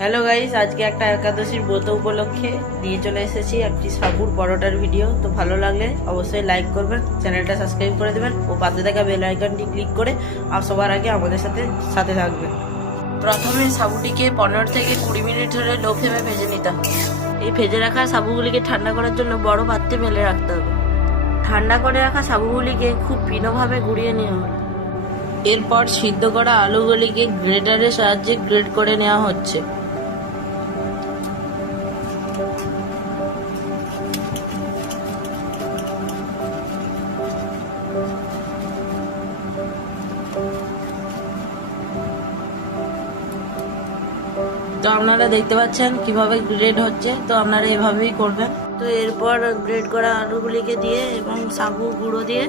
Hello guys, আজকে একটা একাদশীর ব্রত উপলক্ষে নিয়ে চলে এসেছি একটি সাবুর পরোটার ভিডিও। তো ভালো লাগলে অবশ্যই লাইক করবেন, চ্যানেলটা সাবস্ক্রাইব করে দেবেন ও পাশে থাকা বেল আইকনটি ক্লিক করে সবার আগে আমাদের সাথে থাকবেন। প্রথমে সাবুটিকে 15 থেকে 20 মিনিট ধরে লো ফ্লেমে ভেজে নিতে হবে। এই ভেজে রাখা সাবুগুলিকে ঠান্ডা করার জন্য বড় পাত্রে মেলে রাখতে হবে। ঠান্ডা করে রাখা সাবুগুলিকে খুব ফিনোভাবে গুঁড়িয়ে নেওয়া হবে। এরপর সিদ্ধ করা আলুগুলিকে গ্রেটারের সাহায্যে গ্রেট করে নেওয়া হচ্ছে। তো আপনারা দেখতে পাচ্ছেন কিভাবে গ্রেড হচ্ছে, তো আপনারা এভাবেই করবেন। তো এরপর গ্রেড করা আলুগুলিকে দিয়ে এবং সাবু গুঁড়ো দিয়ে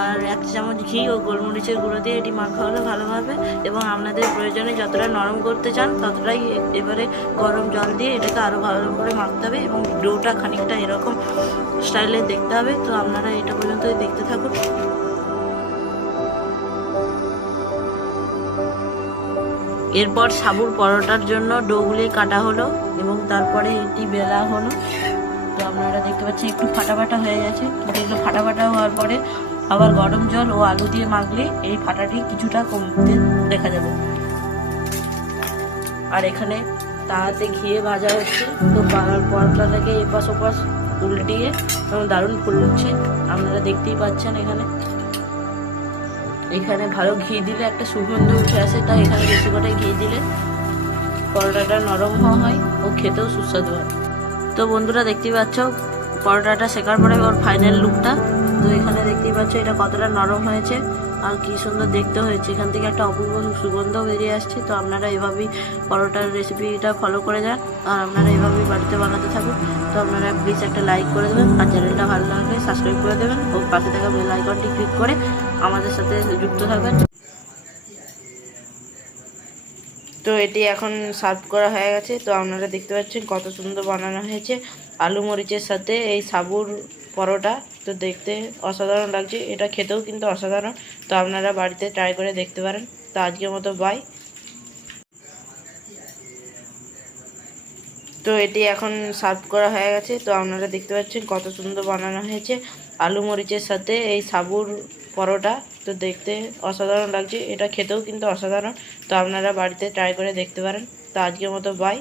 আর 1 চামচ ঘি ও গোলমরিচের গুঁড়ো দিয়ে এটি মাখা হলো ভালোভাবে। এবং আপনাদের প্রয়োজনে যতটা নরম করতে চান ততটাই এবারে গরম জল দিয়ে এটাকে আরও ভালো করে মাখতে হবে এবং ডোটা খানিকটা এরকম স্টাইলে দেখতে হবে। তো আপনারা এটা পর্যন্ত দেখতে থাকুন। এরপর সাবুর পরোটার জন্য ডোগুলি কাটা হলো এবং তারপরে এটি বেলা হলো। তো আপনারা দেখতে পাচ্ছেন একটু ফাটা ফাটা হয়ে গেছে, কিন্তু এগুলো ফাটা ফাটা হওয়ার পরে আবার গরম জল ও আলু দিয়ে মাখলে এই ফাটাটি কিছুটা কমতে দেখা যাবে। আর এখানে তাতে ঘিয়ে ভাজা হচ্ছে। তো পরোটাটাকে এপাশ ওপাশ উল্টিয়ে দারুণ ফুলছে, আপনারা দেখতেই পাচ্ছেন। এখানে ভালো ঘি দিলে একটা সুগন্ধ উঠে আসে, তাই এখানে বেশি করে ঘি দিলে পরোটাটা নরম হয় ও খেতেও সুস্বাদু হয়। তো বন্ধুরা দেখতেই পাচ্ছ পরোটাটা শেখার পরে ওর ফাইনাল লুকটা। তো এখানে দেখতেই পাচ্ছ এটা কতটা নরম হয়েছে আর কি সুন্দর দেখতে হয়েছে। এখান থেকে একটা অপূর্ব সুগন্ধ বেরিয়ে আসছে। তো আপনারা এভাবেই পরোটার রেসিপিটা ফলো করে যান আর আপনারা এভাবেই বাড়িতে বানাতে থাকুন। তো আপনারা প্লিজ একটা লাইক করে দেবেন আর চ্যানেলটা ভালো লাগলে সাবস্ক্রাইব করে দেবেন ও পাশে থাকা বেল আইকনটি ক্লিক করে আমাদের সাথে যুক্ত থাকবেন। তো এটি এখন সার্ভ করা হয়ে গেছে। তো আপনারা দেখতে পাচ্ছেন কত সুন্দর বানানো হয়েছে আলু মরিচের সাথে এই সাবুর পরোটা। তো দেখতে অসাধারণ লাগছে, এটা খেতেও কিন্তু অসাধারণ। তো আপনারা বাড়িতে ট্রাই করে দেখতে পারেন। তো আজকের মতো বাই। তো এটি এখন সার্ভ করা হয়ে গেছে। তো আপনারা দেখতে পাচ্ছেন কত সুন্দর বানানো হয়েছে আলু মরিচের সাথে এই সাবুর পরোটা। তো দেখতে অসাধারণ লাগছে, এটা খেতেও কিন্তু অসাধারণ। তো আপনারা বাড়িতে ট্রাই করে দেখতে পারেন। তো আজকের মতো বাই।